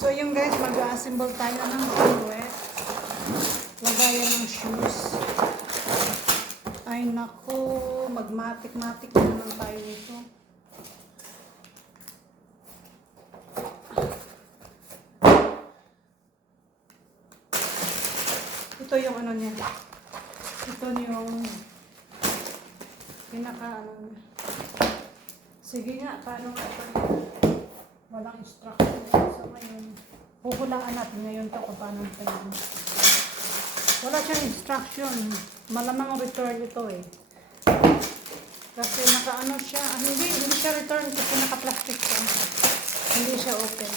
So yung guys, mag-assemble tayo ng silhouette. Lagayan ng shoes. Ay nako, magmatik-matik na naman tayo nito. Ito yung ano niya. Ito yung pinaka ano niya. Sige nga, paano nga ito? Walang instruction. So ngayon, huhulaan natin ngayon ito kung paano ito yun. Wala siyang instruction. Malamang return ito eh. Kasi naka-ano siya. Hindi siya return kasi naka-plastic siya. Hindi siya open.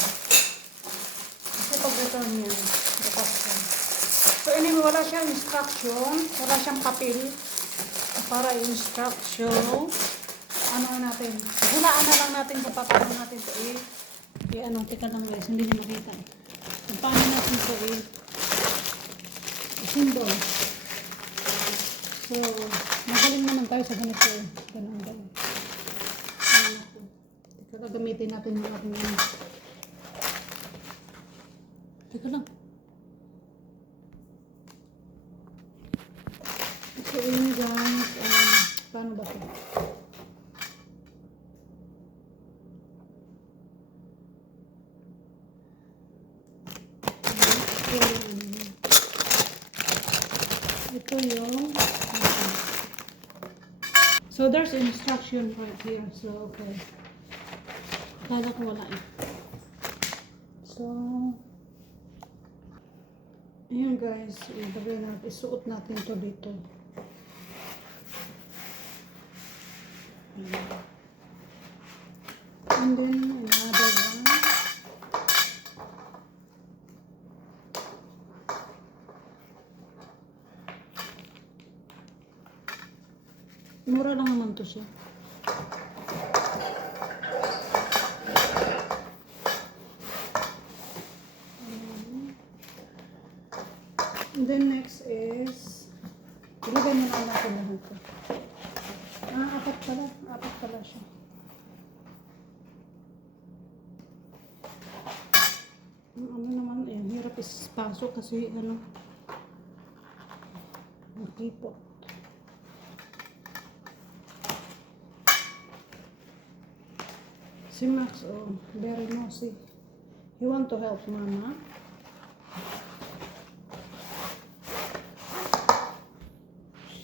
Kasi pag return niya, bukas siya. So anyway, wala siyang instruction. Wala siyang papel para instruction. Ano natin? Hulaan na lang natin kung paano natin ito ano, teka lang guys, hindi niyo makita eh. Kung paano natin ito symbol. So, magaling naman tayo sa ganito eh. Ganun. Teka, gagamitin natin yung ating ano. Teka lang. So, yun guys, paano ba ito? Ito yung so there's instruction right here. So okay. Kala ko wala eh. So ayan guys, ilagay natin, isuot natin ito dito. And then another one. Mura lang naman to siya. And then next is ilagay mo na natin lahat ito. Apat pala siya. Ano naman, hirap ispasok kasi ano, nakipot. Si Max, very nosy. He want to help Mama.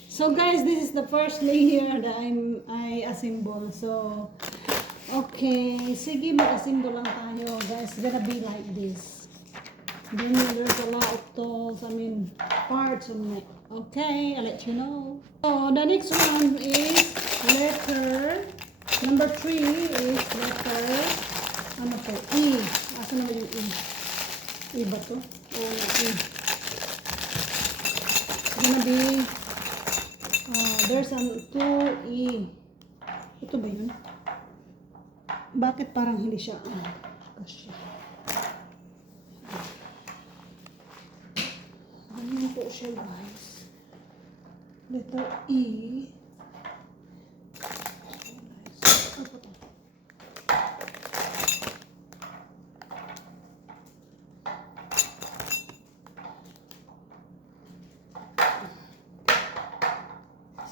So guys, this is the first layer that I assemble. So, okay, sige, mag-assemble lang tayo. Guys, it's gonna be like this. Then there's a lot of tools, parts on it. Okay, I'll let you know. So, the next one is letter. Number 3 is letter, ano to? E. Asa naman yung E? E ba to? O, E. It's gonna be, there's an 2E. Ito ba yun? Bakit parang hindi siya? Gosh. Ganyan po siya guys. Letter E.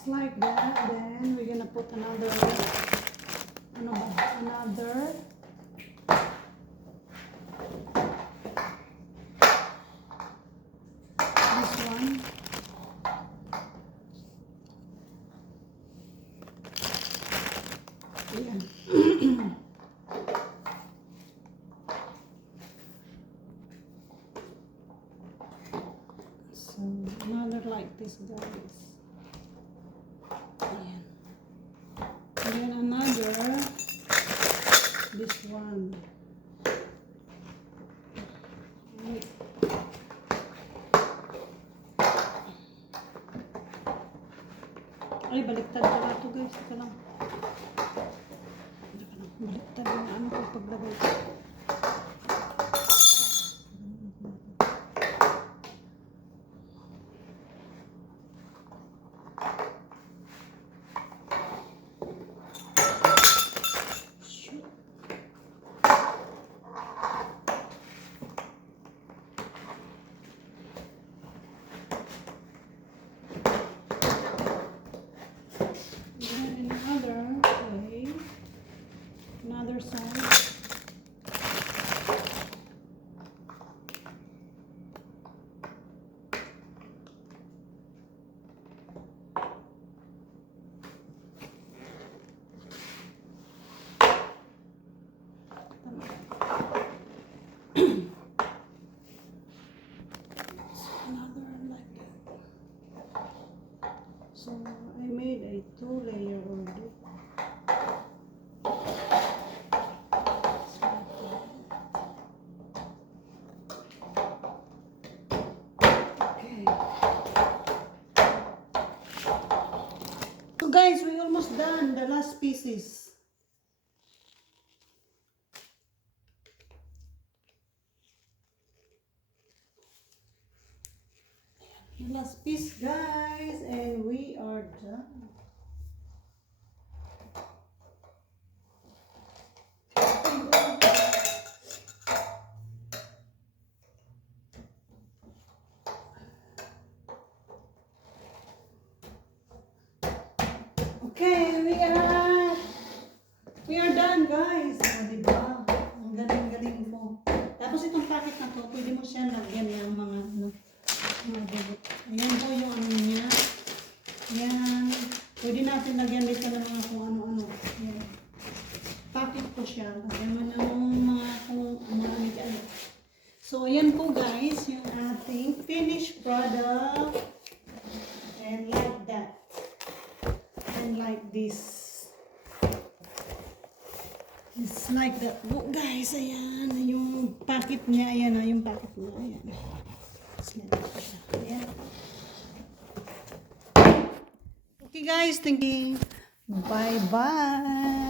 Like that, then we're gonna put another this one. Yeah. So another like this guys. And then another, this one. Wait. Ay, baliktad pala ito guys. Ito lang. Baliktad yung ano ko paglagay. done. The last pieces. The last piece, guys, and we are done. Okay, we are done, guys. O, diba? Ang galing-galing po. Tapos itong packet na to, pwede mo siya lagyan ng mga ano, mga dugot. Ayan po yung ano niya. Ayan. Pwede natin lagyan dito ng mga kung ano-ano. Ayan. Packet po siya. Lagyan mo ng mga kung ano. So, ayan po guys, yung ating finished product. And like that. And like this. It's like that. Oh, guys, ayan. Yung packet niya, ayan na. Yung packet niya, ayan. Ayan. Okay guys, thank you. Bye-bye.